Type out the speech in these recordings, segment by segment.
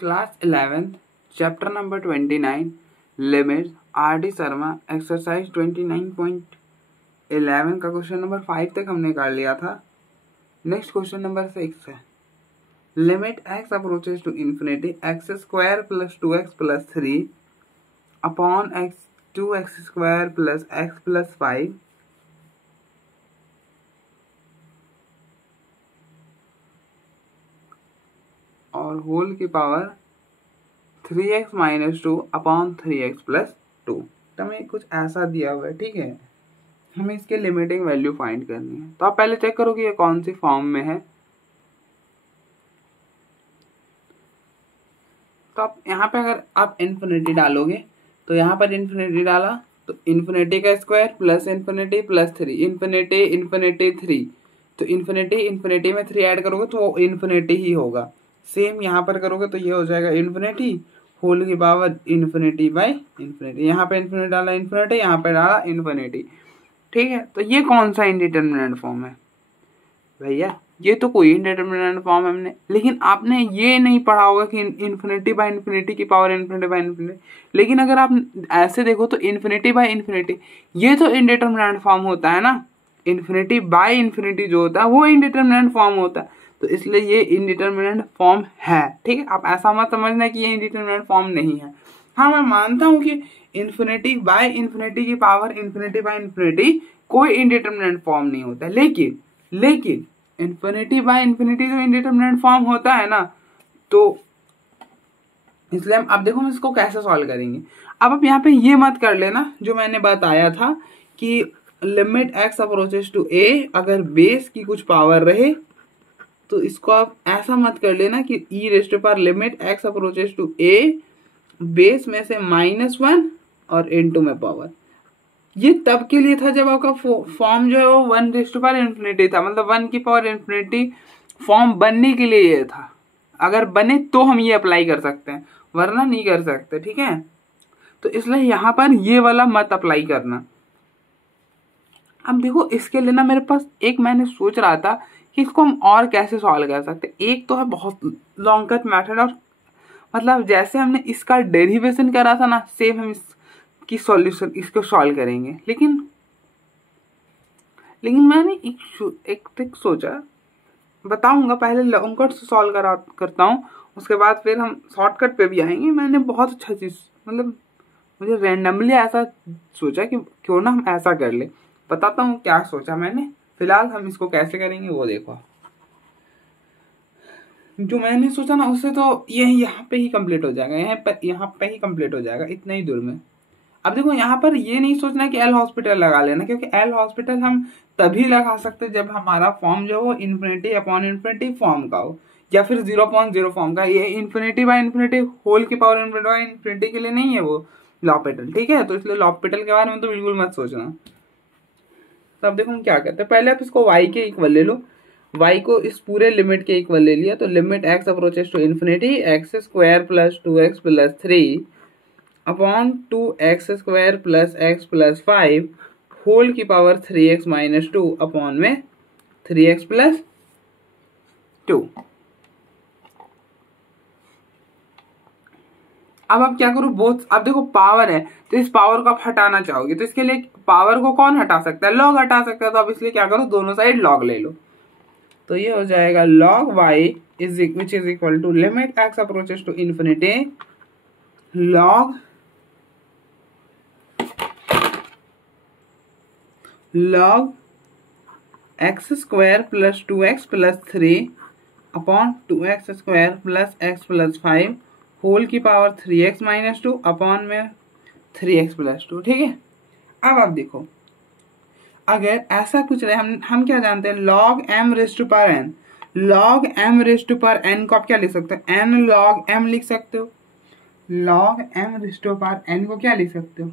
Class 11th chapter number 29 limits RD. Sharma exercise 29.11 का question number 5 तक हमने कर लिया था। नेक्स्ट क्वेश्चन नंबर 6 है limit x approaches to infinity x square plus 2x plus 3 upon x 2x square plus x plus 5 और whole की power 3x minus 2 upon 3x plus 2। तो हमें कुछ ऐसा दिया हुआ है, ठीक है। हमें इसके लिमिटिंग वैल्यू फाइंड करनी है। तो आप पहले चेक करो कि ये कौन सी फॉर्म में है। तो आप यहाँ पे अगर आप इन्फिनिटी डालोगे तो यहाँ पर इन्फिनिटी डाला तो इन्फिनिटी का square plus infinity plus 3 infinity infinity 3, तो इन्फिनिटी इन्फिनिटी में 3 ऐड करोगे तो इन्फिनिटी ही होगा। सेम यहाँ पर करोगे तो ये हो जाएगा इन्फिनिटी होल की पावर इन्फिनिटी बाई इन्फिनिटी। यहाँ पे इन्फिनिटी डाला इन्फिनिटी, यहाँ पे डाला इन्फिनिटी, ठीक है। तो ये कौन सा इंडिटरमिनेंट फॉर्म है भैया? ये तो कोई इंडिटरमिनेंट फॉर्म है हमने, लेकिन आपने ये नहीं पढ़ा होगा कि इन्फिनिटी बाई इन्फिनिटी की पावर इन्फिनिटी बाई इन्फिनिटी। लेकिन अगर आप ऐसे देखो तो इन्फिनिटी बाई इन्फिनिटी ये तो इंडिटरमिनेंट फॉर्म होता है ना। इन्फिनिटी बाई इन्फिनिटी जो होता है वो इंडिटरमिनेंट फॉर्म होता है, तो इसलिए ये इंडिटरमिनेंट फॉर्म है, ठीक है। आप ऐसा मत समझना कि ये इंडिटरमिनेंट फॉर्म नहीं है। हाँ, मैं मानता हूँ कि इन्फिनिटी बाय इन्फिनिटी की पावर इन्फिनिटी बाय इन्फिनिटी कोई इंडिटरमिनेंट फॉर्म नहीं होता, लेकिन इन्फिनिटी बाय इन्फिनिटी जो इंडिटरमिनेंट फॉर्म होता है ना, तो इसलिए अब देखो हम इसको कैसे सॉल्व करेंगे। अब आप यहाँ पे ये मत कर लेना जो मैंने बताया था कि लिमिट एक्स अप्रोचेस टू ए, अगर बेस की कुछ पावर रहे तो इसको आप ऐसा मत कर लेना कि ई रेस्ट पर limit x approaches to a base में से -1 और इनटू में पावर। ये तब के लिए था जब आपका फॉर्म जो है वो 1 रेस्ट पर इन्फिनिटी था, मतलब 1 की पावर इन्फिनिटी फॉर्म बनने के लिए ये था। अगर बने तो हम ये अप्लाई कर सकते हैं, वरना नहीं कर सकते, ठीक है। तो इसलिए यहाँ पर ये वाला मत अप्लाई करना। अब देखो इसके लिए ना मेरे पास एक मैंने सोच रहा था कि इसको हम और कैसे सॉल्व कर सकते हैं। एक तो है बहुत लॉन्ग कट मेथड, और मतलब जैसे हमने इसका डेरिवेशन करा था ना, सेम हम इसकी सॉल्यूशन इसको सॉल्व करेंगे। लेकिन मैंने एक ट्रिक सोचा, बताऊंगा। पहले लॉन्ग कट से सॉल्व करता हूँ, उसके बाद फिर हम शॉर्टकट पे भी आएंगे। मैंने बहुत अच्छा चीज, मतलब मुझे रैंडमली ऐसा सोचा कि क्यों ना हम ऐसा कर ले। बताता हूँ क्या सोचा मैंने। फिलहाल हम इसको कैसे करेंगे वो देखो। जो मैंने सोचा ना उससे तो ये यहाँ पे ही कंप्लीट हो जाएगा, यहाँ पे ही कंप्लीट हो जाएगा, इतना ही दूर में। अब देखो यहाँ पर ये नहीं सोचना कि एल हॉस्पिटल लगा लेना, क्योंकि एल हॉस्पिटल हम तभी लगा सकते जब हमारा फॉर्म जो हो इन्फिनिटी अपॉन इन्फिनिटी फॉर्म का हो, या फिर 0.0 फॉर्म का। ये इन्फिनिटी बाय इन्फिनिटी होल की पावर इन्फिनिटी बाय इन्फिनिटी के लिए नहीं है वो लॉपिटल, ठीक है। तो इसलिए लॉपिटल के बारे में तो बिल्कुल मत सोचना। तो अब देखो हम क्या करते हैं। पहले आप इसको y के इक्वल ले लो, y को इस पूरे लिमिट के इक्वल ले लिया, तो limit x approaches to infinity x square plus 2x plus 3 upon 2x square plus x plus 5 whole की पावर 3x माइनस 2 अपॉन में 3x प्लस 2। अब आप क्या करो, बोथ, अब देखो पावर है तो इस पावर को आप हटाना चाहोगे, तो इसके लिए पावर को कौन हटा सकता है? लॉग हटा सकता है। तो अब इसलिए क्या करो, दोनों साइड लॉग ले लो। तो ये हो जाएगा log y which is equal to limit x approaches to infinity log x square plus 2x plus 3 upon 2x square plus x plus 5 whole की पावर 3x माइनस 2 अपॉन में 3x प्लस 2, ठीक है। अब आप देखो, अगर ऐसा कुछ रहे, हम क्या जानते हैं, log m raise to power n, log m raise to power n को आप क्या लिख सकते हो, n log m लिख सकते हो। log m raise to power n को क्या लिख सकते हो,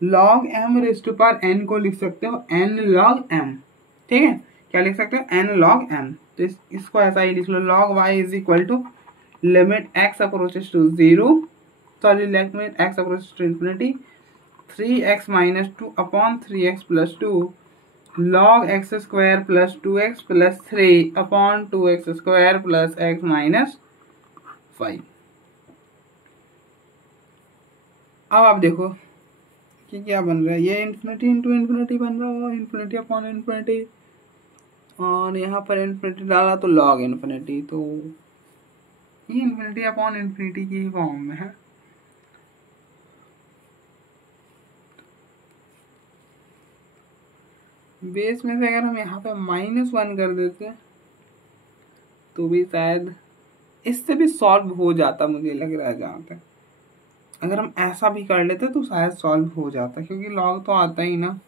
log m raise to power n को लिख सकते हो n log m, ठीक है। क्या लिख सकते हो, n log m। तो इसको ऐसा ही लिख लो, log y is equal to limit x approaches to 0, sorry limit x approaches to infinity 3x minus 2 upon 3x plus 2 log x square plus 2x plus 3 upon 2x square plus x minus 5। अब आप देखो कि क्या बन रहा है, ये infinity into infinity बन रहा होगा, इन्फिनिटी अपॉन इन्फिनिटी, और यहाँ पर इन्फिनिटी डाला तो लॉग इन्फिनिटी, तो ये इन्फिनिटी अपॉन इन्फिनिटी की ही फॉर्म में है। बेस में से अगर हम यहाँ पे -1 कर देते तो भी शायद इससे भी सॉल्व हो जाता, मुझे लग रहा है जहाँ तक। अगर हम ऐसा भी कर लेते तो शायद सॉल्व हो जाता, क्योंकि लॉग तो आता ही ना।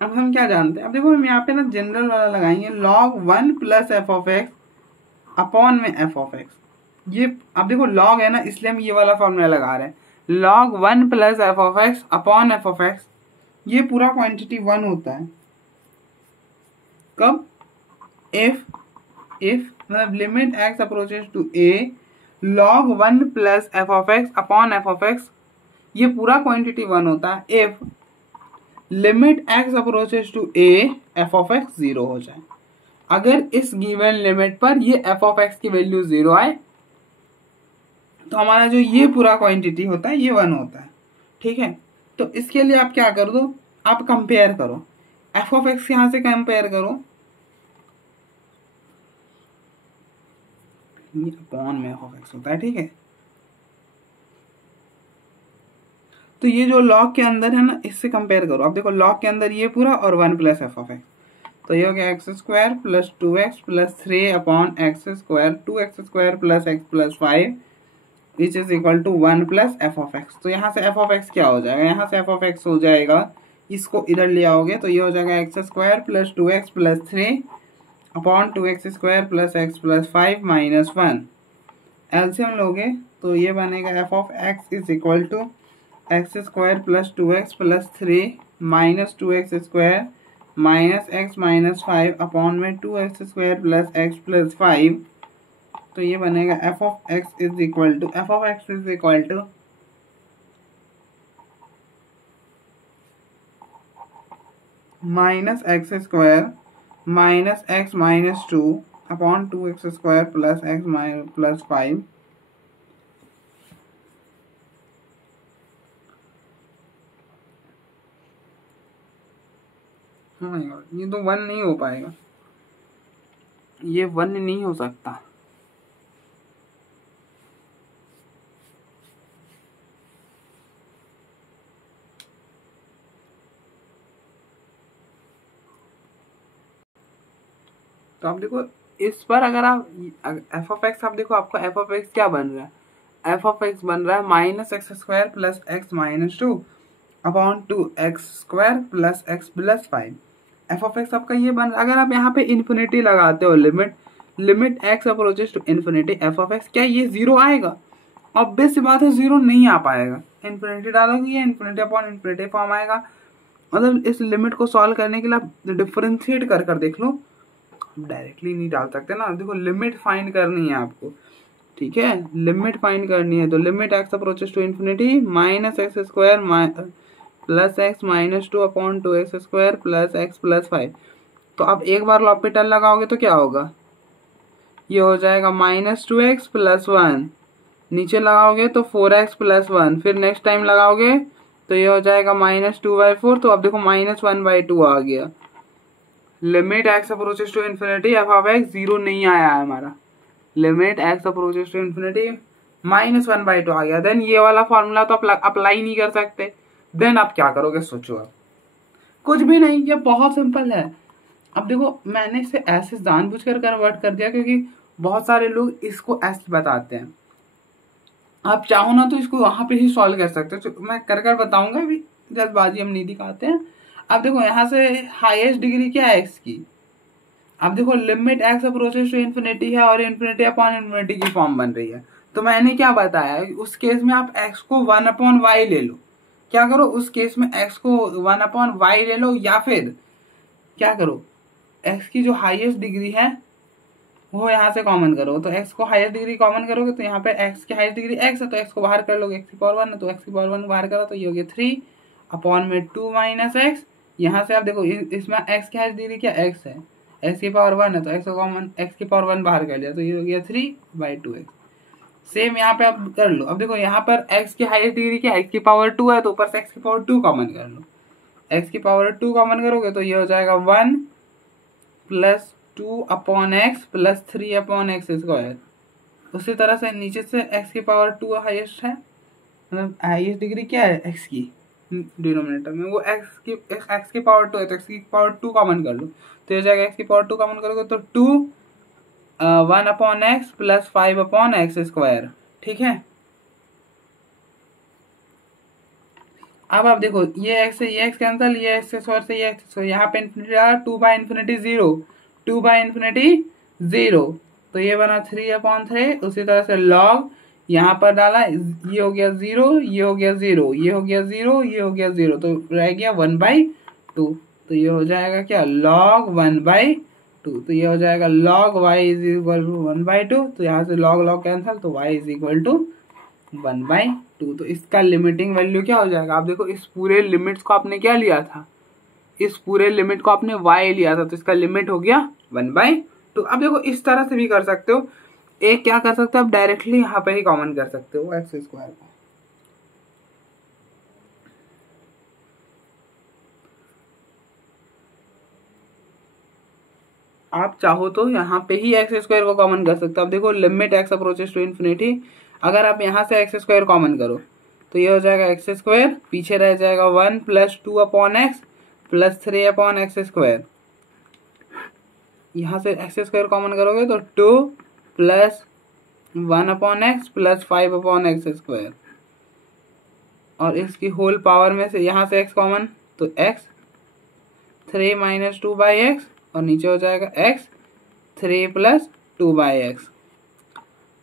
अब हम क्या जानते हैं, अब देखो हम यहाँ पे ना जनरल वाला लगाएंगे, log 1 plus f of x upon में एफ ऑफ एक्स। ये अब देखो लॉग है ना, इसलिए हम ये वाला फॉर्मूला लगा रहे हैं, log 1 plus f of x upon f of x. ये पूरा क्वांटिटी 1 होता है कब, इफ मतलब limit x approaches to a log 1 plus f of x upon f of x, ये पूरा क्वांटिटी 1 होता है if limit x approaches to a f of x 0 हो जाए। अगर इस गिवन लिमिट पर ये एफ ऑफ एक्स की वैल्यू 0 आए तो हमारा जो ये पूरा क्वांटिटी होता है ये 1 होता है। ठीक है, तो इसके लिए आप क्या कर दो, आप कंपेयर करो, एफ ऑफ एक्स यहां से कंपेयर करो, ये अपॉन में एफ ऑफ एक्स होता है। ठीक है, तो ये जो लॉग के अंदर है ना, इससे कंपेयर करो। अब देखो लॉग के अंदर ये पूरा और 1 प्लस एफ ऑफ एक्स, तो ये हो गया x square plus 2x plus 3 upon x square, 2x square plus x plus 5 which is equal to 1 plus f of x. तो यहाँ से एफ ऑफ एक्स क्या हो जाएगा, यहाँ से एफ ऑफ एक्स हो जाएगा, इसको इधर ले आओगे तो ये हो जाएगा x square plus 2x plus 3 upon 2x square plus x plus 5 minus 1। LCM लोगे तो ये बनेगा f of x is equal to x square plus 2x plus 3 minus 2x square minus x minus 5 upon में 2x square plus x plus 5। तो ये बनेगा f of x is equal to minus x square minus x minus 2 upon 2x square plus x minus plus 5। ये तो 1 नहीं हो पाएगा, ये 1 नहीं हो सकता। तो आप देखो इस पर अगर आप एफ ऑफ एक्स, आप देखो आपका एफ ऑफ एक्स क्या बन रहा है, एफ ऑफ एक्स बन रहा है minus x square plus x minus 2 upon 2x square plus x plus 5। F of x आपका ये बन, अगर आप यहाँ पे इन्फिनिटी लगाते हो, limit x approaches to infinity f of x, क्या ये 0 आएगा? ऑब्वियस सी बात है 0 नहीं आ पाएगा। इन्फिनिटी डालोगे ये इन्फिनिटी अपॉन इन्फिनिटी फॉर्म आएगा। मतलब इस लिमिट को सॉल्व करने के लिए आप डिफरेंशिएट कर कर देख लो, डायरेक्टली नहीं डाल सकते ना। देखो लिमिट फाइंड करनी है आपको, ठीक है, लिमिट फाइंड करनी है। तो limit x approaches to infinity minus x square plus x minus 2 upon 2x square plus x plus 5। तो आप एक बार लॉपिटल लगाओगे तो क्या होगा, ये हो जाएगा माइनस 2x प्लस 1, नीचे लगाओगे तो 4x प्लस 1, फिर नेक्स्ट टाइम लगाओगे तो ये हो जाएगा माइनस 2/4। तो अब देखो माइनस 1/2 आ गया। Limit x approaches to infinity f of x 0 नहीं आया है हमारा, limit x approaches to infinity minus 1/2 आ गया। देन ये वाला फॉर्मूला तो अप्लाई नहीं कर सकते। देन आप क्या करोगे, सोचो आप, कुछ भी नहीं, ये बहुत सिंपल है। अब देखो मैंने इसे ऐसे जानबूझकर कन्वर्ट कर दिया क्योंकि बहुत सारे लोग इसको ऐसे बताते हैं। आप चाहो ना तो इसको वहां पे ही सॉल्व कर सकते हो, तो मैं कर कर बताऊंगा, अभी जल्दबाजी हम नहीं दिखाते हैं। अब देखो यहाँ से हाईएस्ट डिग्री क्या है एक्स की, अब देखो limit x approaches to infinity है और इन्फिनिटी अपॉन इन्फिनिटी की फॉर्म बन रही है। तो मैंने क्या बताया, उस केस में आप एक्स को 1/y ले लो। क्या करो, उस केस में एक्स को 1/y ले लो, या फिर क्या करो, एक्स की जो हाईएस्ट डिग्री है वो यहाँ से कॉमन करो, तो x को हाईएस्ट डिग्री कॉमन करोगे तो यहाँ पे x की हाईएस्ट डिग्री x है, तो x को बाहर कर लोगे, x की पावर 1 है तो x की पावर 1 बाहर करो तो ये हो गया 3 अपॉन में 2 माइनस एक्स। यहाँ से आप देखो इसमें x की हाईएस्ट डिग्री क्या x है, x की पावर 1 है तो x को कॉमन x की पावर 1 बाहर कर लिया तो ये हो गया 3/2x। सेम यहाँ पे आप कर लो। अब देखो यहाँ पर x की हाईएस्ट डिग्री क्या है, x की पावर 2 है तो ऊपर से x की पावर 2 कॉमन कर लो, x की पावर 2 कॉमन करोगे तो ये हो जाएगा 1 plus 2 upon x plus 3 upon x square. उसी तरह से नीचे से x की पावर 2 हाईएस्ट है, मतलब हाईएस्ट डिग्री क्या है x की डिनोमिनेटर में, वो x की पावर 2 है तो x की पावर 2 कॉमन कर लो तो ये हो जाएगा x की पावर 2 कॉमन करोगे तो 2 1 upon x plus 5 upon x square. ठीक है, अब आप देखो ये x से ये x कैंसिल, ये x स्क्वायर से ये x, यहाँ पे इन्फिनिटी आ रहा 2/∞ 0, 2/∞ 0 तो ये बना 3/3। उसी तरह से log यहाँ पर डाला, ये हो गया 0, ये हो गया 0, ये हो गया 0, ये हो गया 0 तो रह गया 1/2। तो ये हो जाएगा क्या log 1/2, तो ये हो जाएगा log y is equal to 1/2। तो यहाँ से log log कैंसिल तो y इज इक्वल टू 1/2। तो इसका लिमिटिंग वैल्यू क्या हो जाएगा, आप देखो इस पूरे लिमिट्स को आपने क्या लिया था, इस पूरे लिमिट को आपने y लिया था तो इसका लिमिट हो गया 1/2। अब देखो इस तरह से भी कर सकते हो, एक क्या कर सकते हो आप डायरेक्टली यहाँ पे ही कॉमन कर सकते हो एक्स स्क्वायर को। आप चाहो तो यहाँ पे ही एक्स स्क्वायर को कॉमन कर सकते हो। अब देखो limit x approaches to infinity, अगर आप यहाँ से एक्स स्क्वायर कॉमन करो तो ये हो जाएगा एक्स स्क्वायर, पीछे रह जाएगा 1 plus 2 upon x plus 3 upon x square. यहाँ से एक्स स्क्वायर कॉमन करोगे तो 2 plus 1 upon x plus 5 upon x square, और इसकी होल पावर में से यहाँ से एक्स कॉमन तो एक्स 3 माइनस 2/x और नीचे हो जाएगा x 3 प्लस 2/x।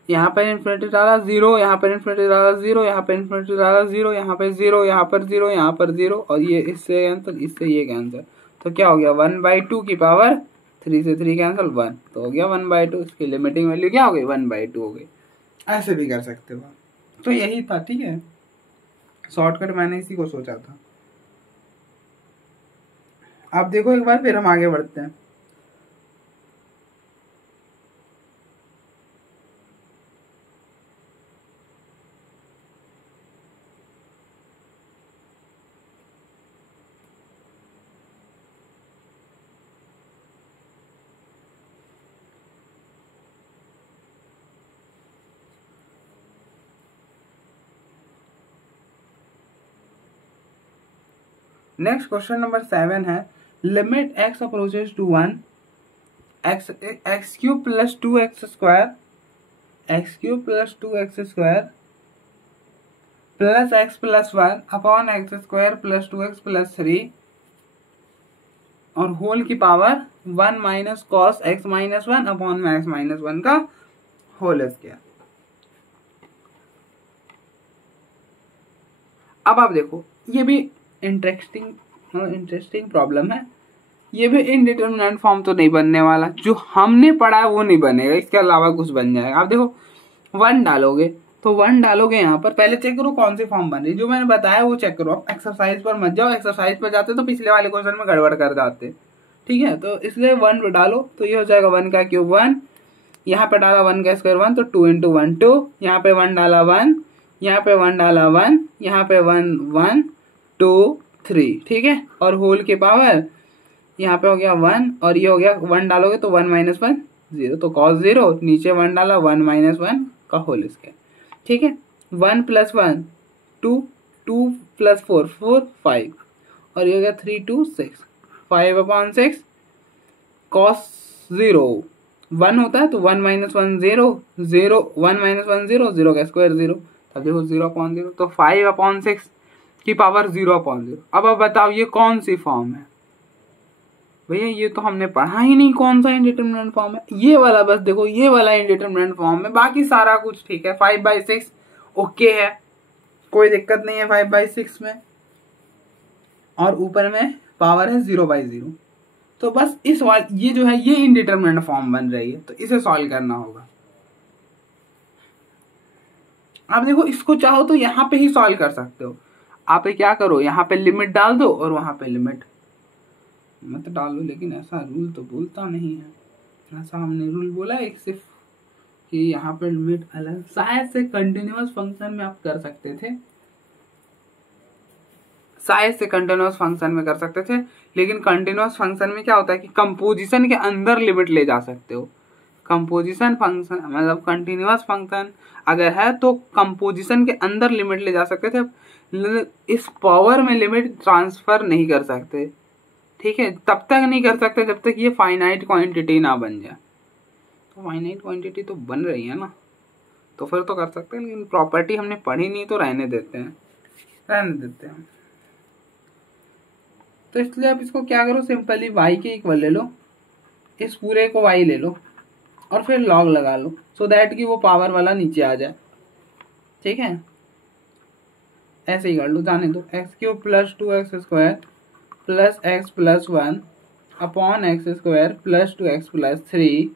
यहाँ पर इन्फिनिटी डाला 0, यहाँ पर इन्फिनिटी डाला 0, यहाँ पर इन्फिनिटी डाला 0, यहाँ पर 0, यहाँ पर 0, यहाँ पर 0 और ये इससे कैंसिल, इससे ये कैंसिल, तो क्या हो गया 1/2 की पावर 3 से 3 कैंसिल 1 तो हो गया 1/2। इसकी लिमिटिंग वैल्यू क्या हो गई 1/2 हो गई। ऐसे भी कर सकते हो। तो यही था, ठीक है, शॉर्टकट मैंने इसी को सोचा था। आप देखो एक बार फिर हम आगे बढ़ते हैं। नेक्स्ट क्वेश्चन नंबर 7 है, limit x approaches to 1 x cube plus 2x square, x cube plus 2x square plus x plus 1 upon x square plus 2x plus 3 और होल की power 1 minus cos x minus 1 upon x minus 1 का whole square. अब आप देखो ये भी interesting problem है, ये भी इनडिटरमिनेट फॉर्म तो नहीं बनने वाला, जो हमने पढ़ा है वो नहीं बनेगा, इसके अलावा कुछ बन जाएगा। आप देखो 1 डालोगे तो 1 डालोगे, यहाँ पर पहले चेक करो कौन सी फॉर्म बन रही, जो मैंने बताया वो चेक करो। आप एक्सरसाइज पर मत जाओ, एक्सरसाइज पर जाते तो पिछले वाले क्वेश्चन में गड़बड़ कर जाते, ठीक है। तो इसलिए 1 डालो तो ये हो जाएगा 1 का क्यूब 1, यहाँ पे डाला 1 का स्क्वायर 1 तो 2 इंटू 1 2, यहाँ पे 1 डाला 1, यहाँ पे 1 डाला 1, यहाँ पे 1 1 2 3, ठीक है। और होल की पावर यहाँ पे हो गया 1 और ये हो गया 1 डालोगे तो 1 माइनस 1 0 तो cos 0, नीचे 1 डाला 1 माइनस 1 का होल स्क्वायर, ठीक है। 1 प्लस 1 2, 2 प्लस 4 4 5 और ये हो गया 3 2 6 5/6 cos 0 1 होता है तो 1 माइनस 1 0 0 1 माइनस 1 0 0 का स्क्वायर 0, तब देखो 0/0 तो 5/6 की पावर 0/0। अब बताओ ये कौन सी फॉर्म है भैया, ये तो हमने पढ़ा ही नहीं कौन सा इंडिटरमिनेंट फॉर्म है, ये वाला बस देखो, ये वाला इंडिटरमिनेंट फॉर्म है, बाकी सारा कुछ ठीक है। 5/6 ओके है, कोई दिक्कत नहीं है 5/6 में, और ऊपर में पावर है 0/0 तो बस ये जो है ये इनडिटरमिनेट फॉर्म बन रही है, तो इसे सॉल्व करना होगा। आप देखो इसको चाहो तो यहाँ पे ही सॉल्व कर सकते हो। आप क्या करो, यहाँ पे लिमिट डाल दो और वहां पे लिमिट मत डालो, लेकिन ऐसा रूल तो बोलता नहीं है। ऐसा हमने रूल बोला एक सिर्फ कि यहाँ पे लिमिट अलग, शायद से कंटिन्यूअस फंक्शन में आप कर सकते थे, शायद से कंटिन्यूअस फंक्शन में कर सकते थे, लेकिन कंटिन्यूअस फंक्शन में क्या होता है कि कंपोजिशन के अंदर लिमिट ले जा सकते हो। कंपोजिशन फंक्शन मतलब कंटिन्यूअस फंक्शन अगर है तो कंपोजिशन के अंदर लिमिट ले जा सकते थे, इस पावर में लिमिट ट्रांसफर नहीं कर सकते। ठीक है, तब तक नहीं कर सकते जब तक ये फाइनाइट क्वांटिटी ना बन जाए। तो फाइनाइट क्वांटिटी तो बन रही है ना, तो फिर तो कर सकते हैं, लेकिन प्रॉपर्टी हमने पढ़ी नहीं तो रहने देते हैं। तो इसलिए आप इसको क्या करो, सिंपली y के इक्वल ले लो, इस पूरे को y ले लो और फिर log लगा लो, सो दैट कि वो पावर वाला नीचे आ जाए। ठीक है, ऐसे ही कर लो, जाने दो। X cube plus 2x square plus x plus 1 upon x square plus 2x plus 3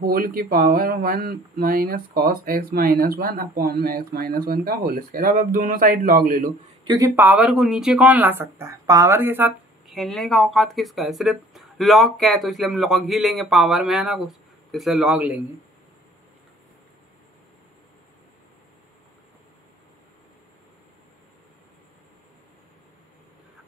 whole की power 1 minus cos x minus 1 upon में एक्स माइनस 1 का होल स्क्वायर। अब दोनों साइड लॉग ले लो, क्योंकि पावर को नीचे कौन ला सकता है, पावर के साथ खेलने का औकात किसका है, सिर्फ लॉग का है, तो इसलिए हम लॉग ही लेंगे, पावर में है ना कुछ, तो इसलिए लॉग लेंगे।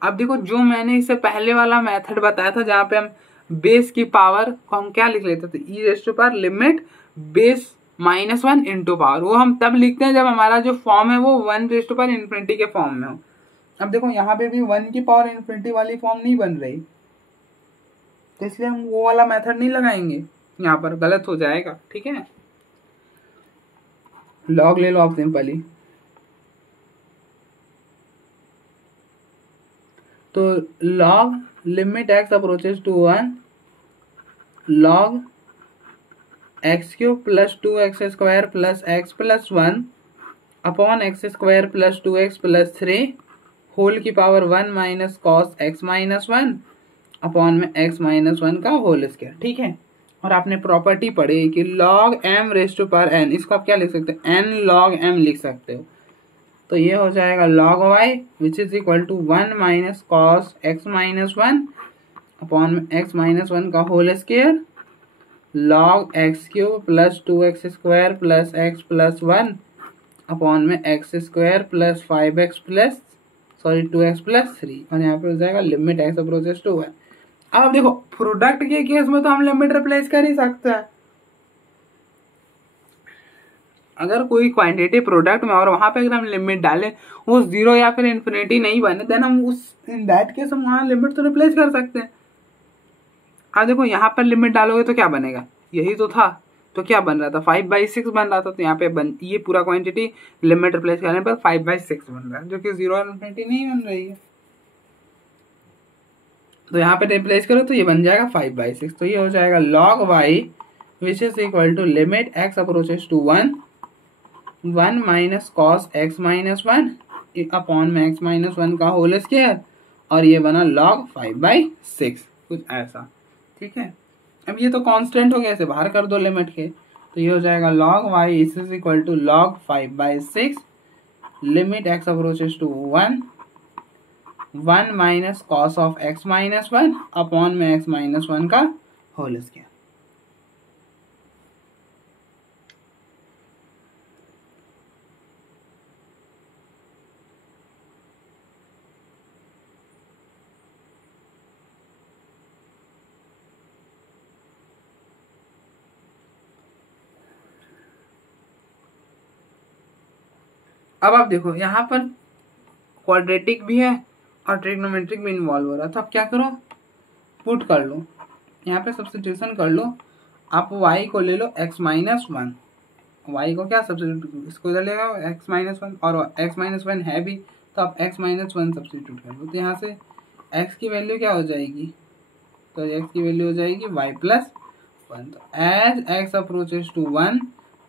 अब देखो जो मैंने इससे पहले वाला मेथड बताया था जहां पे हम बेस की पावर को हम क्या लिख लेते थे, e raise to power limit base -1 into power, वो हम तब लिखते हैं जब हमारा जो फॉर्म है वो 1 रेज़ टू पावर इन्फिनिटी के फॉर्म में हो। अब देखो यहाँ पे भी 1 की पावर इन्फिनिटी वाली फॉर्म नहीं बन रही, तो इसलिए हम वो वाला मेथड नहीं लगाएंगे, यहाँ पर गलत हो जाएगा। ठीक है, लॉग ले लो आप सिंपली, तो log limit x approaches to 1 log x cube plus 2x square plus x plus 1 upon x square plus 2x plus 3 whole की power 1 minus cos x minus 1 upon में x माइनस 1 का whole square. ठीक है, और आपने property पढ़ी कि log m raise to power n, इसको आप क्या लिख सकते हैं, n log m लिख सकते हो। तो ये हो जाएगा log y which is equal to 1 minus cos x minus 1 upon में x माइनस 1 का whole square log x cube plus 2x square plus x plus 1 upon में x square plus 5x plus 2x plus 3, और यहाँ पे हो जाएगा limit x approaches to 1। अब देखो प्रोडक्ट के केस में तो हम लिमिट रिप्लेस कर ही सकते हैं, अगर कोई क्वांटिटी प्रोडक्ट में और वहां पे अगर हम लिमिट डालें वो 0 या फिर इन्फिनिटी नहीं बने, देन हम उस इन दैट केस हम वहां लिमिट तो रिप्लेस कर सकते हैं। अब देखो यहाँ पर लिमिट डालोगे तो क्या बनेगा, यही तो था, तो क्या बन रहा था 5/6 बन रहा था, तो यहाँ पे ये पूरा क्वांटिटी लिमिट रिप्लेस करने पर 5/6 बन रहा है, जो कि 0 और इन्फिनिटी नहीं बन रही है। तो यहाँ पे रिप्लेस करो तो ये बन जाएगा 5/6, तो ये हो जाएगा log y which is equal to limit x approaches to 1 minus cos x minus 1 upon में x माइनस 1 का होल स्क्वायर, और ये बना log 5/6, कुछ ऐसा। ठीक है, अब ये तो कांस्टेंट हो गया, इसे बाहर कर दो लिमिट के, तो ये हो जाएगा log y is equal to log 5/6 limit x approaches to 1 minus cos of x minus 1 upon में x माइनस 1 का होल स्क्वायर। अब आप देखो यहाँ पर क्वाड्रेटिक भी है और ट्रिग्नोमेट्रिक भी इन्वॉल्व हो रहा है, तो आप क्या करो, पुट कर लो, यहाँ पे सब्स्टिट्यूशन कर लो। आप y को ले लो x माइनस 1, y को क्या सब्स्टिट्यूट, इसको इधर ले आओ x माइनस 1, और x माइनस 1 है भी, तो आप x माइनस 1 सब्स्टिट्यूट कर लो, तो यहाँ से x की वैल्यू क्या हो जाएगी, तो x की वैल्यू हो जाएगी y प्लस 1। तो as x approaches to 1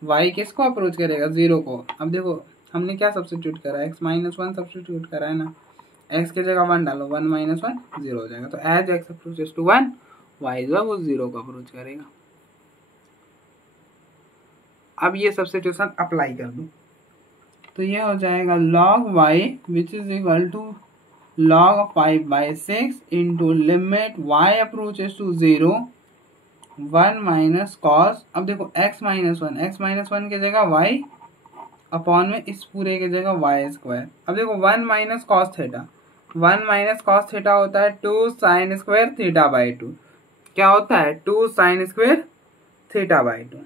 y किसको अप्रोच करेगा, 0 को। अब देखो हमने क्या सब्स्टिट्यूट करा है, x माइनस 1 सब्स्टिट्यूट करा है ना, एक्स की जगह 1 डालो, 1 - 1 0 हो जाएगा। तो as x approaches to 1 y जो है वो 0 को अप्रोच करेगा। अब ये सब्स्टिट्यूशन अप्लाई कर दो, तो ये हो जाएगा log y which is equal to log 5/6 into limit y approaches to 0 1 minus cos. अब देखो x - 1 की जगह y अपॉन में इस पूरे की जगह वाई स्क्वायर। अब देखो 1 minus cos theta, 1 minus cos theta होता है 2 साइन स्क्वायर थीटा बाई 2। क्या होता है? 2 साइन स्क्वायर थीटा बाई 2।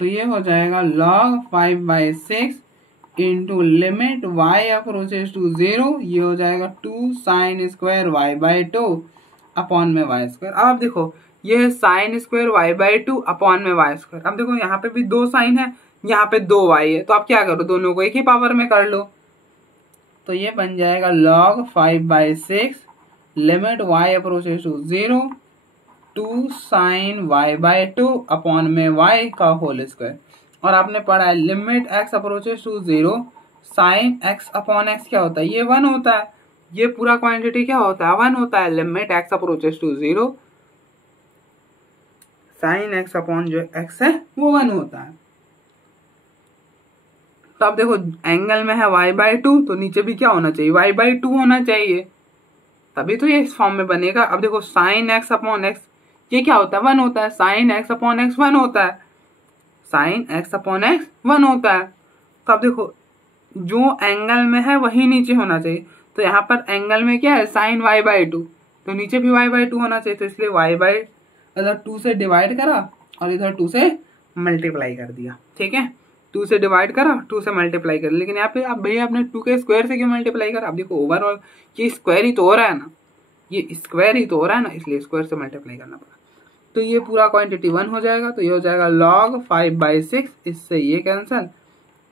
तो ये हो जाएगा log 5/6 into limit y approaches to 0, ये हो जाएगा 2 sine square y by 2 upon में वाई स्क्वायर। अब देखो ये है sine square y by 2 upon में वाई स्क्वायर। अब देखो यहाँ पे भी 2 साइन है, यहाँ पे 2 वाई है, तो आप क्या करो, दोनों को एक ही पावर में कर लो। तो ये बन जाएगा log 5/6 limit y approaches to 0 2 sine y by 2 upon में y का होल स्क्वायर। और आपने पढ़ा है limit x approaches to 0 sine x upon x क्या होता है? ये 1 होता है। ये पूरा क्वांटिटी क्या होता है? 1 होता है। Limit x approaches to 0 sine x upon जो x है वो 1 होता है। तो अब देखो एंगल में है y/2, तो नीचे भी क्या होना चाहिए? y/2 होना चाहिए, तभी तो ये इस फॉर्म में बनेगा। अब देखो साइन x अपॉन x ये क्या होता है? 1 होता है। साइन x अपॉन x 1 होता है। साइन x अपॉन x 1 होता है। तो अब देखो जो एंगल में है वही नीचे होना चाहिए। तो यहाँ पर एंगल में क्या है? साइन y/2, तो नीचे भी y/2 होना चाहिए। तो इसलिए इधर 2 से डिवाइड करा और इधर 2 से मल्टीप्लाई कर दिया। ठीक है, 2 से डिवाइड करा, 2 से मल्टीप्लाई कर। लेकिन यहाँ पे आप भैया आपने 2 के स्क्वायर से क्यों मल्टीप्लाई करा? आप देखो ओवरऑल ये स्क्वायर ही तो हो रहा है ना, ये स्क्वायर ही तो हो रहा है ना, इसलिए स्क्वायर से मल्टीप्लाई करना पड़ा। तो ये पूरा क्वांटिटी 1 हो जाएगा। तो ये हो जाएगा log 5/6, इससे ये कैंसल,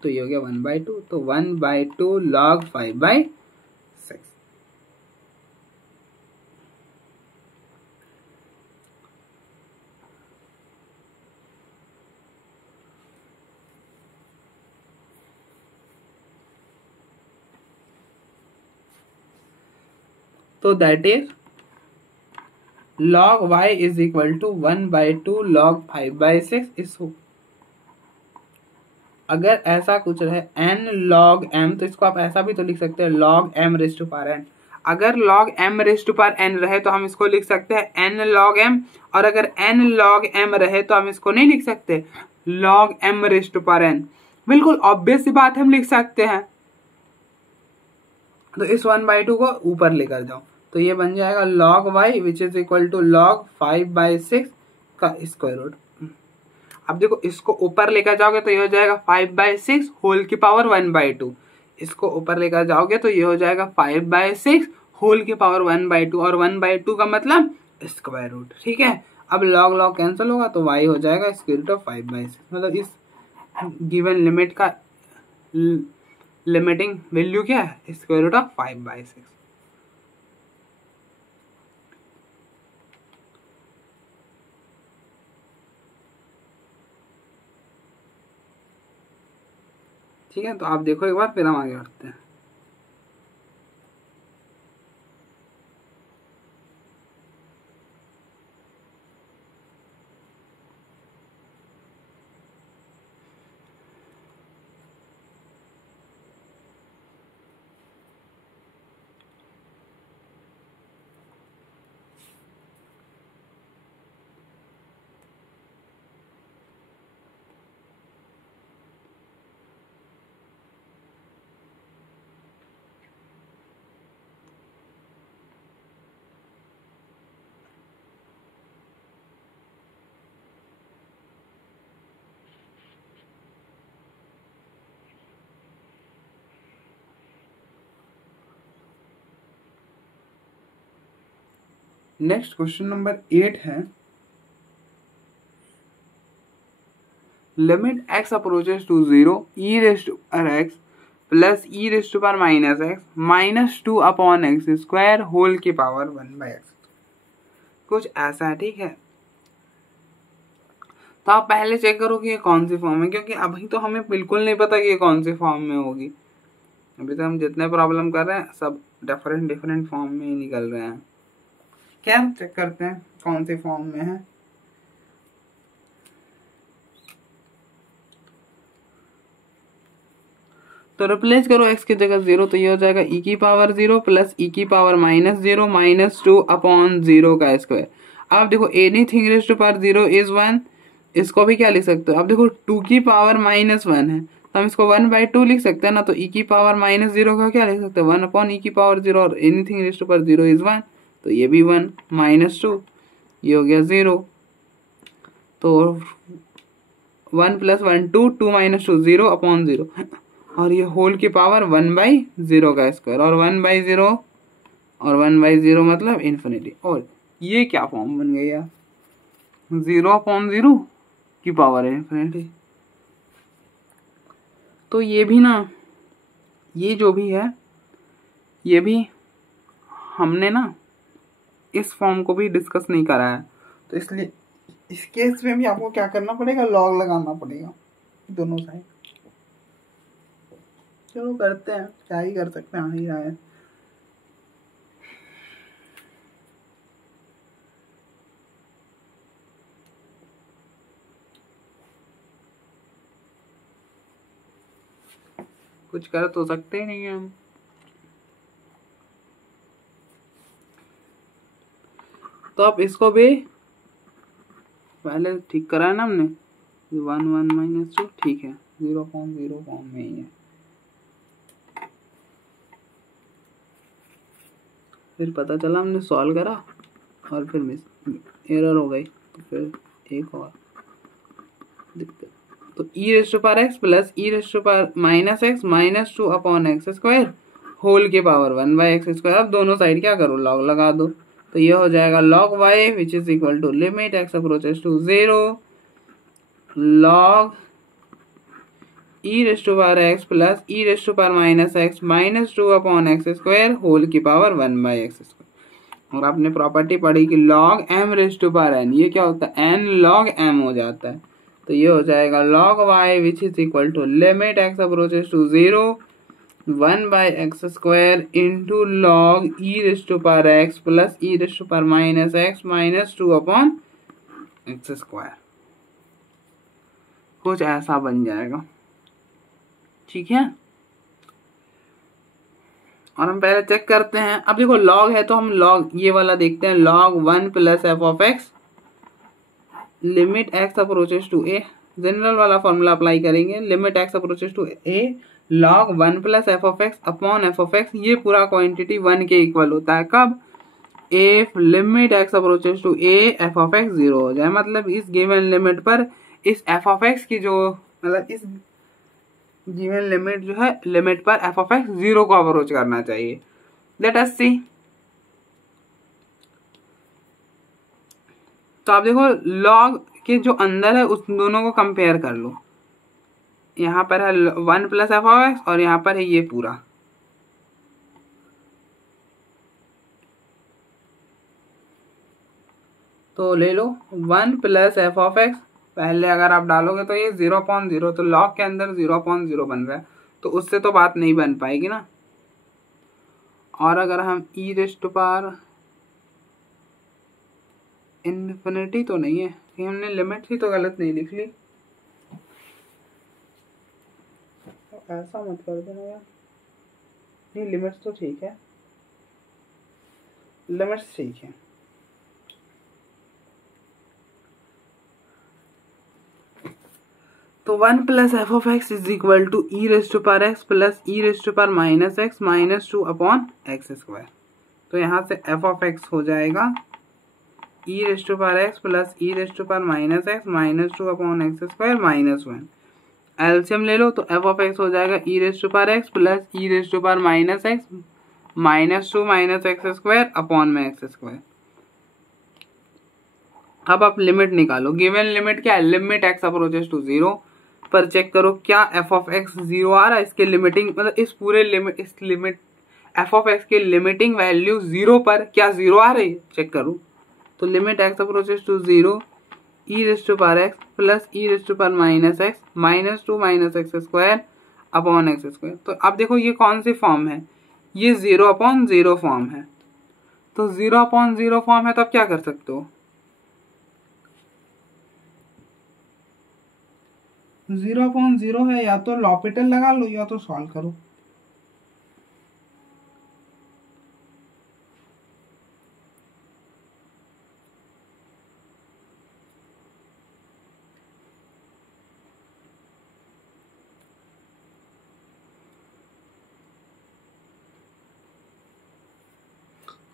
तो ये हो गया 1/2। तो 1/2 log 5/6। तो that is log y is equal to 1/2 log 5/6 इस। अगर ऐसा कुछ रहे n log m, तो इसको आप ऐसा भी तो लिख सकते हैं log m raise to power n। अगर log m raise to power n रहे तो हम इसको लिख सकते हैं n log m, और अगर n log m रहे तो हम इसको नहीं लिख सकते log m raise to power n। बिल्कुल ऑब्वियस सी बात हम लिख सकते हैं। तो इस 1/2 को ऊपर लेकर जाओ, तो ये बन जाएगा log y which is equal to log 5/6 का स्क्वायर रूट। अब देखो इसको ऊपर लेकर जाओगे तो ये हो जाएगा 5/6 होल की पावर 1/2। इसको ऊपर लेकर जाओगे तो ये हो जाएगा 5/6 होल की पावर 1/2, और 1/2 का मतलब स्क्वायर रूट। ठीक है, अब log log कैंसिल होगा तो y हो जाएगा स्क्वायर रूट ऑफ 5/6। मतलब इस गिवन लिमिट का लिमिटिंग वैल्यू क्या है? Square root of 5/6। ठीक है, तो आप देखो एक बार, फिर हम आगे बढ़ते हैं। नेक्स्ट क्वेश्चन नंबर 8 है, limit x approaches to 0 e raise to power x plus e raise to power minus x minus 2 upon x square whole की पावर 1/x। कुछ ऐसा है। ठीक है, तो आप पहले चेक करो कि ये कौन सी फॉर्म है, क्योंकि अभी तो हमें बिल्कुल नहीं पता कि ये कौन सी फॉर्म में होगी। अभी तो हम जितने प्रॉब्लम कर रहे हैं सब डिफरेंट डिफरेंट फॉर्म में ही निकल रहे हैं। क्या चेक करते हैं कौन सी फॉर्म में है। तो रिप्लेस करो x की जगह 0, तो ये हो जाएगा e की पावर 0 प्लस e की पावर -0 माइनस 2 अपॉन 0 का स्क्वायर। अब देखो anything raised to power 0 is 1, इसको भी क्या लिख सकते हो। अब देखो 2 की पावर -1 है तो हम इसको 1/2 लिख सकते हैं ना, तो e की पावर -0 का क्या लिख सकते हैं 1 अपॉन e की पावर 0, और anything raised to power 0 is 1, तो ये भी 1 -2, ये हो गया 0। तो 1 + 1 2, 2 - 2 0 अपॉन 0, और ये होल की पावर 1/0 का स्क्वायर, और 1/0 और 1/0 मतलब इन्फिनिटी। और ये क्या फॉर्म बन गई यार, 0/0 की पावर इन्फिनिटी। तो ये भी ना, ये जो भी है ये भी हमने ना इस फॉर्म को भी डिस्कस नहीं करा है, तो इसलिए इस केस में भी आपको क्या करना पड़ेगा, लॉग लगाना पड़ेगा दोनों साइड। चलो करते हैं, क्या ही कर सकते हैं, आ ही रहा है। कुछ कर तो सकते ही नहीं है हम। तो अब इसको भी पहले ठीक करा है ना हमने, 1 1 -2 ठीक है, 0/0 फॉर्म में ही है। फिर पता चला हमने सॉल्व करा और फिर एरर हो गई, तो फिर एक और दिक्कत। तो e⁻x plus e⁻−x minus 2 upon x square whole के पावर 1/x²। अब दोनों साइड क्या करो, लॉग लगा दो, तो ये हो जाएगा log y which is equal to limit x approaches to 0 log e⁻x plus e⁻−x minus 2 upon x² whole की पावर 1/x²। और आपने प्रॉपर्टी पढ़ी कि log m⁻n, ये क्या होता है n log m हो जाता है, तो ये हो जाएगा log y which is equal to limit x approaches to 0 1/x² into log e⁻x plus e⁻−x minus 2 upon x²। कुछ ऐसा बन जाएगा, ठीक है। और हम पहले चेक करते हैं। अब देखो log है तो हम log ये वाला देखते हैं, log 1 plus f(x) limit x approaches to a, general वाला फॉर्मूला अप्लाई करेंगे, limit x approaches to a log 1 plus f(x) upon f(x), ये पूरा क्वांटिटी 1 के इक्वल होता है कब, if limit x approaches to a f(x) 0 हो जाए। मतलब इस गिवन लिमिट पर इस f(x) की जो मतलब इस गिवन लिमिट जो है, लिमिट पर f(x) 0 को अप्रोच करना चाहिए। लेट अस सी। तो आप देखो log के जो अंदर है उस दोनों को कंपेयर कर लो, यहाँ पर है 1 प्लस f(x) और यहाँ पर है ये पूरा, तो ले लो 1 प्लस f(x), पहले अगर आप डालोगे तो ये 0/0, तो log के अंदर 0/0 बन रहा है, तो उससे तो बात नहीं बन पाएगी ना। और अगर हम इन्फिनिटी तो नहीं है, कि हमने लिमिट ही तो गलत नहीं लिख ली, तो ऐसा मत कर देना यार। नहीं लिमिट्स तो ठीक है, लिमिट्स ठीक है। तो 1 plus f(x) is equal to e⁻x plus e⁻−x minus 2 upon x²। तो यहाँ से f(x) हो जाएगा e⁻x plus e⁻−x minus 2 upon x² minus 1। LCM ले लो, तो f(x) हो जाएगा e⁻x plus e⁻−x minus 2 minus x² upon में x²। अब आप लिमिट निकालो, गिवन लिमिट क्या है, लिमिट x अप्रोचेस टू 0 पर चेक करो क्या f(x) 0 आ रहा है। इसके लिमिटिंग मतलब इस पूरे लिमिट, इस लिमिट f(x) के लिमिटिंग वैल्यू 0 पर क्या 0 आ रही है, चेक करो। तो limit x approaches to 0 e raised to power x plus e raised to power minus x minus 2 minus x square upon x square. तो अब देखो ये कौन सी फॉर्म है, ये 0/0 फॉर्म है। तो 0/0 फॉर्म है तो आप क्या कर सकते हो, 0/0 है, या तो लॉपिटल लगा लो या तो सॉल्व करो।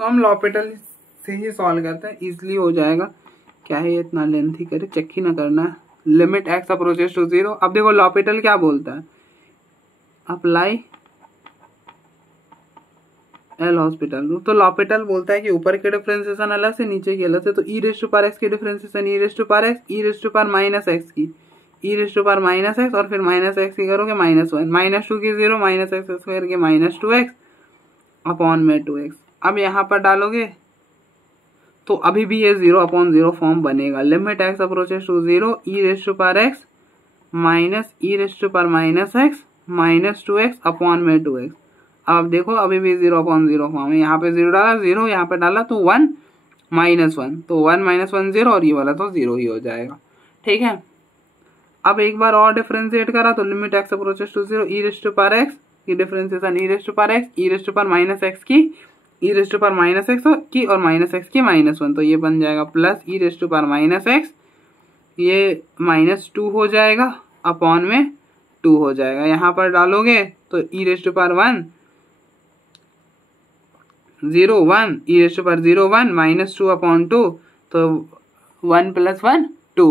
तो हम लॉपिटल से ही सॉल्व करते हैं, इजली हो जाएगा। क्या है इतना लेंथी करे, चेक ही ना करना। Limit x approaches to 0। अब देखो लॉपिटल क्या बोलता है, अप्लाई एल हॉस्पिटल रूल। तो लॉपिटल बोलता है कि ऊपर के डिफरेंशिएशन अलग से, नीचे की अलग से। तो e raised to power x की differentiation e raised to power x, e raised to power minus x की e raised to power minus x, और फिर माइनस एक्स की करोगे -1, -2 की 0 माइनस एक्स स्क्वायर के -2x अपॉन में 2x। अब यहाँ पर डालोगे तो अभी भी ये 0/0 फॉर्म बनेगा। Limit x approaches to 0 e raised to power x minus e raised to power minus x minus 2x upon में 2x। अब देखो अभी भी 0/0 फॉर्म है। यहाँ पे 0 डाला 0, यहाँ पे डाला तो 1 -1, तो 1 -1 0, और ये वाला तो 0 ही हो जाएगा। ठीक है, अब एक बार और डिफरेंशिएट करा तो limit x approaches to 0 e raised to power x की differentiation e raised to power x e raised to power minus x की e raised to power minus x की और माइनस एक्स की -1, तो ये बन जाएगा plus e raised to power minus x, ये -2 हो जाएगा अपॉन में 2 हो जाएगा। यहाँ पर डालोगे तो e raised to power 1 0 1 e raised to power 0 1 -2 upon 2, तो 1 + 1 2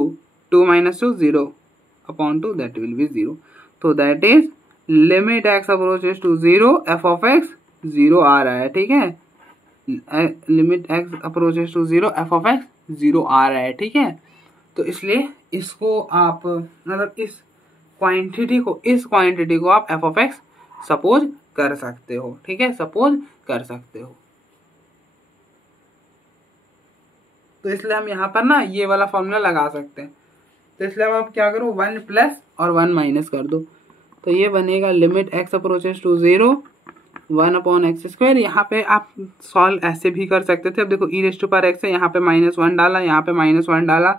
2 - 2 0 अपॉन 2, दैट विल बी 0। तो that is limit x approaches to 0 f of x 0 आ रहा है। ठीक है, limit x approaches to 0 f of x 0 आ रहा है। ठीक है, तो इसलिए इसको आप मतलब इस क्वांटिटी को आप एफ ऑफ एक्स सपोज कर सकते हो। ठीक है, सपोज कर सकते हो। तो इसलिए हम यहाँ पर ना ये वाला फॉर्मूला लगा सकते हैं। तो इसलिए अब आप क्या करो, 1 प्लस और 1 माइनस कर दो, तो ये बनेगा limit x approaches to 0 1 upon x square. यहाँ पे आप सॉल्व ऐसे भी कर सकते थे। अब देखो ई रेस्ट टू पावर एक्स है, यहाँ पे -1 डाला, यहाँ पे -1 डाला,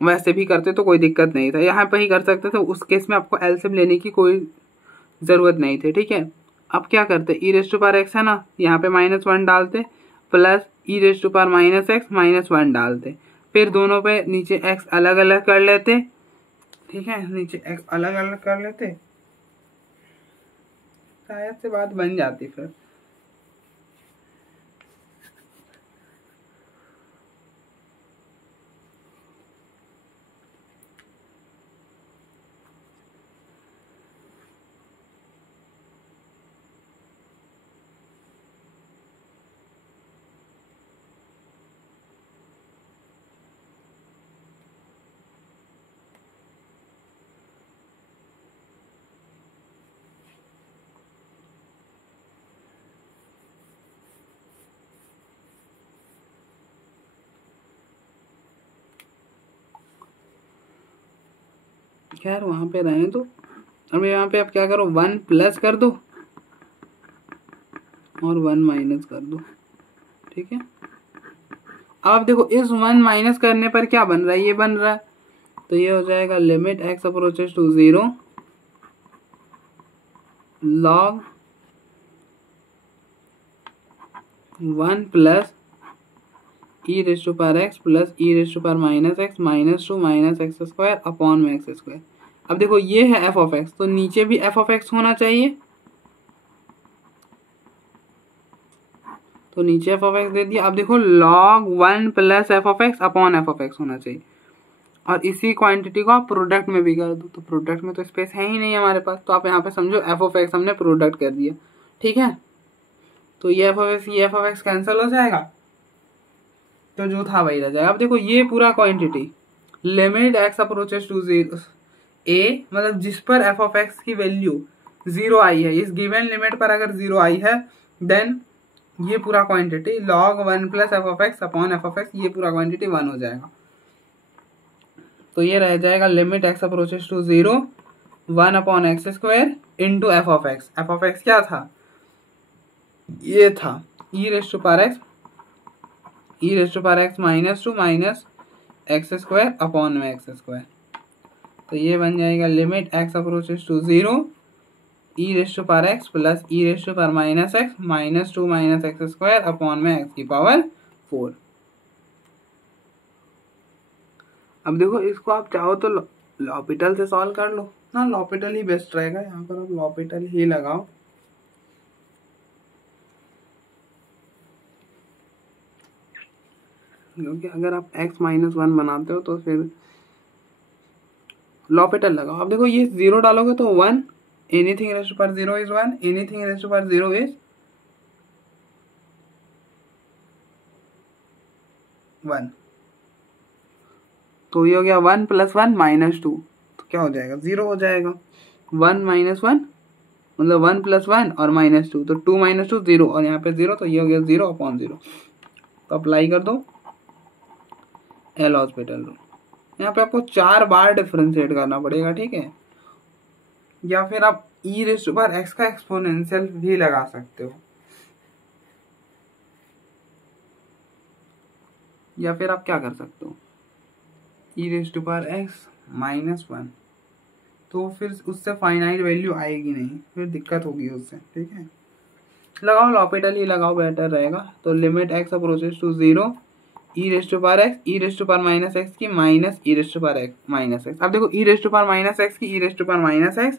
वैसे भी करते तो कोई दिक्कत नहीं था, यहाँ पे ही कर सकते थे। उस केस में आपको एलसीएम लेने की कोई ज़रूरत नहीं थी। ठीक है, अब क्या करते, e raised to power x है ना, यहाँ पे -1 डालते plus e raised to power minus x -1 डालते, फिर दोनों पे नीचे एक्स अलग अलग कर लेते। ठीक है, नीचे एक्स अलग अलग कर लेते, शायद से बात बन जाती फिर। खैर वहां पे रहें तो अब यहाँ पे आप क्या करो, 1 प्लस कर दो और 1 माइनस कर दो। ठीक है, अब देखो इस 1 माइनस करने पर क्या बन रहा है, ये बन रहा है, तो ये हो जाएगा limit x approaches to 0 log 1 plus e raised to power x plus e raised to power minus x -2 minus x square upon में एक्स स्क्वायर। अब देखो ये है एफ ऑफ एक्स, तो नीचे भी एफ ऑफ एक्स होना चाहिए, तो नीचे एफ ऑफ एक्स दे दिया। अब देखो log 1 plus f of x upon f of x होना चाहिए, और इसी क्वांटिटी को आप प्रोडक्ट में भी कर दो, तो प्रोडक्ट में तो स्पेस है ही नहीं हमारे पास, तो आप यहाँ पे समझो एफ ऑफ एक्स हमने प्रोडक्ट कर दिया। ठीक है, तो ये एफ ऑफ एक्स कैंसिल हो जाएगा, तो जो था वही रह जाएगा। अब देखो ये पूरा quantity limit x approaches to 0 a, मतलब जिस पर एफ ऑफ एक्स की वैल्यू 0 आई है, इस गिवन लिमिट पर अगर 0 आई है, देन ये पूरा quantity log 1 plus f of x upon f of x, ये पूरा क्वांटिटी 1 हो जाएगा। तो ये रह जाएगा limit x approaches to 0 1 upon x square into f of x. F of x क्या था, ये था e raise to power x minus 2 minus x square upon में एक्स स्क्वायर। तो ये बन जाएगा limit x approaches to 0 e raise to power x plus e raise to power minus x minus 2 minus x square upon में x की power 4। अब देखो इसको आप चाहो तो लॉपिटल से सॉल्व कर लो ना, लॉपिटल ही बेस्ट रहेगा। यहाँ पर आप लॉपिटल ही लगाओ। क्योंकि अगर आप x माइनस 1 बनाते हो तो फिर लॉपिटल लगाओ। अब देखो ये 0 डालोगे तो 1, anything raise to power 0 is 1, anything raise to power 0 is 1। तो ये हो गया 1 प्लस 1 माइनस 2, तो क्या हो जाएगा 0 हो जाएगा। 1 माइनस 1 मतलब 1 प्लस 1 और माइनस 2, तो 2 माइनस 2 0 और यहाँ पे 0, तो ये हो गया 0 अपॉन 0। तो अप्लाई कर दो एल हॉस्पिटल रूल। यहाँ पे आपको 4 बार डिफरेंशिएट करना पड़ेगा, ठीक है। या फिर आप e raise to power x का एक्सपोनेंशियल भी लगा सकते हो, या फिर आप क्या कर सकते हो e raise to power x minus 1, तो फिर उससे फाइनाइट वैल्यू आएगी नहीं, फिर दिक्कत होगी उससे, ठीक है। लगाओ लॉपिटल ही लगाओ, बेटर रहेगा। तो limit x approaches to 0 e raise to power x e raise to power minus x की minus e raise to power x minus x. अब देखो e raise to power minus x की e raise to power minus x,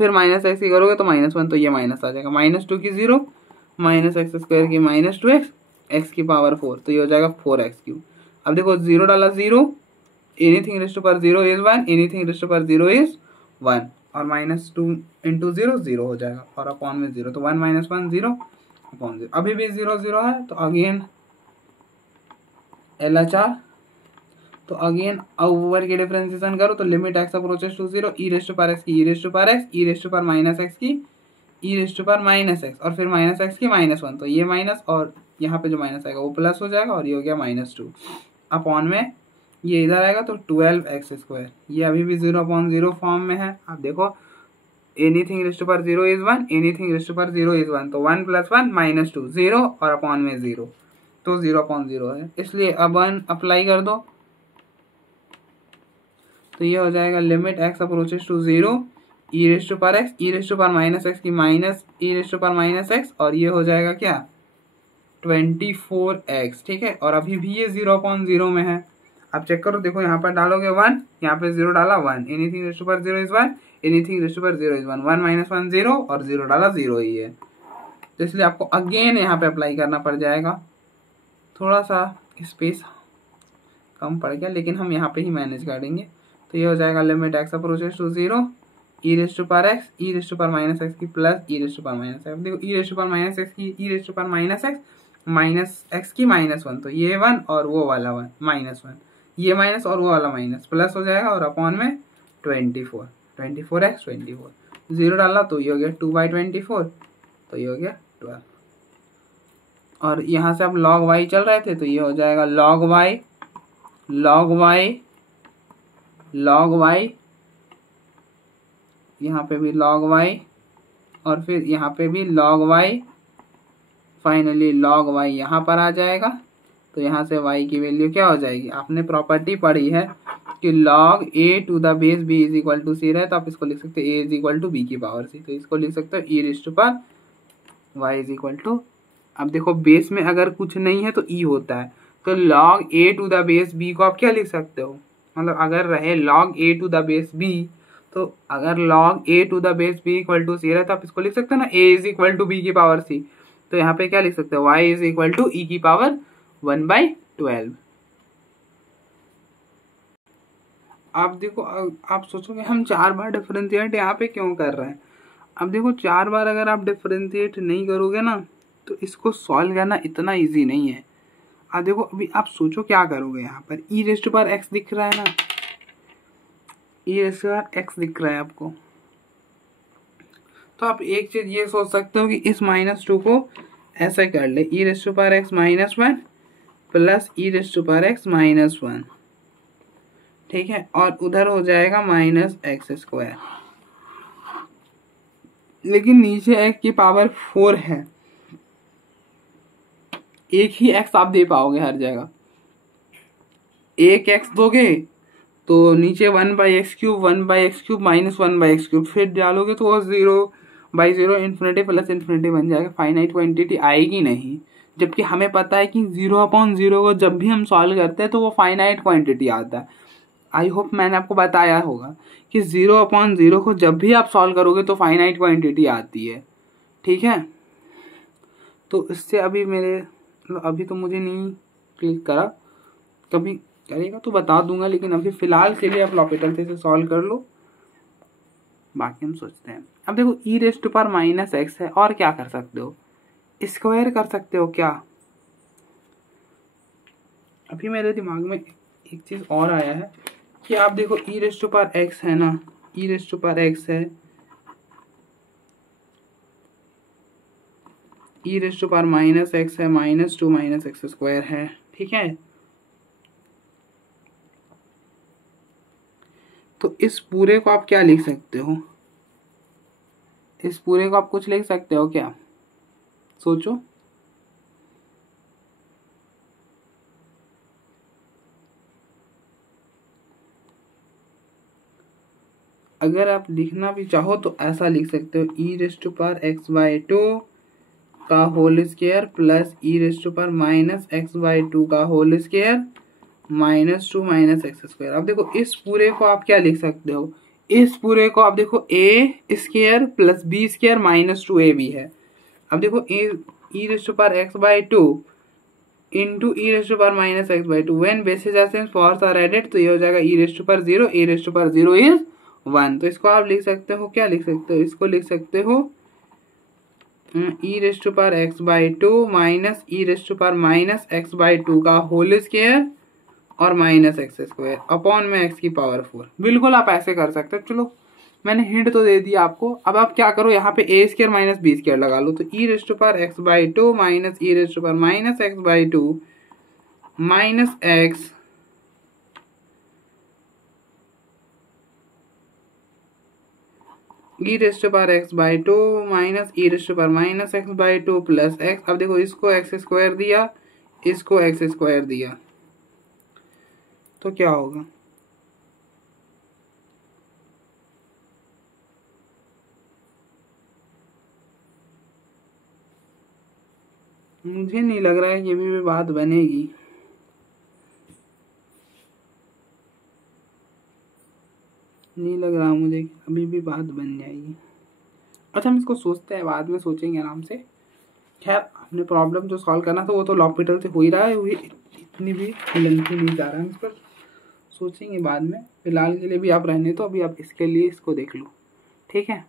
फिर minus x की करोगे तो minus 1, तो ये माइनस आ जाएगा। माइनस 2 की 0 माइनस एक्स स्क्वायर की माइनस 2x एक्स की पावर 4, तो ये हो जाएगा 4x3। अब देखो 0 डाला 0, anything raise to power 0 is 1, anything raise to power 0 is 1, और माइनस 2 इंटू 0 0 हो जाएगा, और अपॉन में 0, तो 1 माइनस 1 0 अपॉन 0। अभी भी 0 0 है, तो अगेन LHR, तो अगेन ऊपर की डिफरेंशिएशन करो, तो limit x approaches to 0 e raise to power x की e raise to power x e raise to power minus x की e raise to power minus x, और फिर माइनस एक्स की माइनस 1, तो ये माइनस और यहाँ पे जो माइनस आएगा वो प्लस हो जाएगा, और ये हो गया माइनस 2 अपॉन में ये इधर आएगा तो 12x स्क्वायर। ये अभी भी 0 अपॉन 0 फॉर्म में है। अब देखो anything raise to power 0 is 1, anything raise to power 0 is 1, तो 1 प्लस 1 माइनस 2 0 और अपॉन में 0, तो 0 अपॉन 0 है, इसलिए अब 1 अप्लाई कर दो। तो ये हो जाएगा limit x approaches to 0 e raise to power x e raise to power minus x की minus e raise to power minus x, और ये हो जाएगा क्या 24x, ठीक है। और अभी भी ये 0 अपॉन 0 में है। अब चेक करो, देखो यहाँ पर डालोगे 1, यहाँ पे 0 डाला 1, anything raise to power 0 is 1, anything raise to power 0 is 1, 1 minus 1 0 और 0 डाला 0 ही है, तो इसलिए आपको अगेन यहाँ पे अप्लाई करना पड़ जाएगा। थोड़ा सा स्पेस कम पड़ गया, लेकिन हम यहाँ पे ही मैनेज करेंगे। तो ये हो जाएगा limit x approaches to 0 e raise to power x e raise to power minus x की plus e raise to power minus x. देखो e raise to power minus x की e raise to power minus x की minus 1, तो ये 1 और वो वाला 1 minus 1, ये माइनस और वो वाला माइनस प्लस हो जाएगा, और अपॉन में 24x 24, 0 डाला तो ये हो गया 2/24, तो ये हो गया 12। और यहाँ से अब log y चल रहे थे, तो ये हो जाएगा log y, यहाँ पे भी log y, और फिर यहाँ पे भी log y, finally log y यहाँ पर आ जाएगा। तो यहाँ से y की वैल्यू क्या हो जाएगी, आपने प्रॉपर्टी पढ़ी है कि log a to the base b is equal to c है, तो आप इसको लिख सकते हो a is equal to b की पावर c, तो इसको लिख सकते हो e raise to power y is equal to, अब देखो बेस में अगर कुछ नहीं है तो e होता है, तो log a to the base b को आप क्या लिख सकते हो, मतलब अगर रहे log a to the base b, तो अगर log a to the base b equal to c है, तो आप इसको लिख सकते हो ना a is equal to b की पावर c, तो यहाँ पे क्या लिख सकते हो y is equal to e की पावर 1/12। आप देखो, आप सोचोगे हम 4 बार डिफरेंशिएट यहाँ पे क्यों कर रहे हैं। अब देखो 4 बार अगर आप डिफरेंशिएट नहीं करोगे ना, तो इसको सॉल्व करना इतना इजी नहीं है। अब देखो अभी आप सोचो क्या करोगे, यहाँ पर e raise to power x दिख रहा है ना, e raise to power x दिख रहा है आपको, तो आप एक चीज ये सोच सकते हो कि इस -2 को ऐसे कर ले, e raise to power x -1 plus e raise to power x -1, ठीक है, और उधर हो जाएगा माइनस एक्स स्क्वायर, लेकिन नीचे एक्स की पावर 4 है, एक ही एक्स आप दे पाओगे हर जगह। एक एक्स दोगे तो नीचे 1/x³ 1/x³ माइनस 1/x³, फिर डालोगे तो वो 0/0 इन्फिनिटी प्लस इन्फिनिटी बन जाएगा, फाइनाइट क्वांटिटी आएगी नहीं। जबकि हमें पता है कि 0/0 को जब भी हम सॉल्व करते हैं तो वो फाइनाइट क्वांटिटी आता है। आई होप मैंने आपको बताया होगा कि 0/0 को जब भी आप सॉल्व करोगे तो फाइनाइट क्वांटिटी आती है। ठीक है, तो इससे अभी तो मुझे नहीं क्लिक करा, कभी करेगा तो बता दूंगा, लेकिन अभी फिलहाल के लिए आप लॉपिटल से सॉल्व कर लो, बाकी हम सोचते हैं। अब देखो e⁻⁻x है, और क्या कर सकते हो, स्क्वायर कर सकते हो क्या। अभी मेरे दिमाग में एक चीज और आया है कि आप देखो e⁻x है ना, e⁻x है, e⁻⁻x है, -2 x² है। ठीक है, तो इस पूरे को आप क्या लिख सकते हो, इस पूरे को आप कुछ लिख सकते हो क्या, सोचो। अगर आप लिखना भी चाहो तो ऐसा लिख सकते हो, e⁻x/2 का होल स्क्वायर प्लस e⁻−x/2 का होल स्क्वायर -2 x²। अब देखो इस पूरे को आप क्या लिख सकते हो, इस पूरे को आप देखो a² प्लस b² -2ab है। अब देखो e⁻x/2 into e⁻−x/2 when bases essence powers are added, तो ये हो जाएगा e⁻0, e⁻0 इज 1। तो इसको आप लिख सकते हो, क्या लिख सकते हो, इसको लिख सकते हो e⁻x/2 माइनस e⁻−x/2 का होल स्क्वायर और -x² अपॉन में x की पावर 4। बिल्कुल आप ऐसे कर सकते हो। चलो मैंने हिंट तो दे दिया आपको, अब आप क्या करो, यहाँ पे a² माइनस b² लगा लो, तो e⁻x/2 minus e⁻−x/2 minus x e⁻x/2 minus e⁻−x/2 plus x। अब देखो इसको x² दिया, इसको x² दिया, तो क्या होगा, मुझे नहीं लग रहा है कि अभी भी बात बनेगी। नहीं लग रहा मुझे कि अभी भी बात बन जाएगी। अच्छा हम इसको सोचते हैं, बाद में सोचेंगे आराम से। खैर हमने प्रॉब्लम जो सॉल्व करना था वो तो लॉपिटल से हो ही रहा है, वो इतनी भी लेंथी नहीं जा रहा है, इस पर सोचेंगे बाद में। फिलहाल के लिए भी आप रहने तो अभी आप इसके लिए इसको देख लो, ठीक है।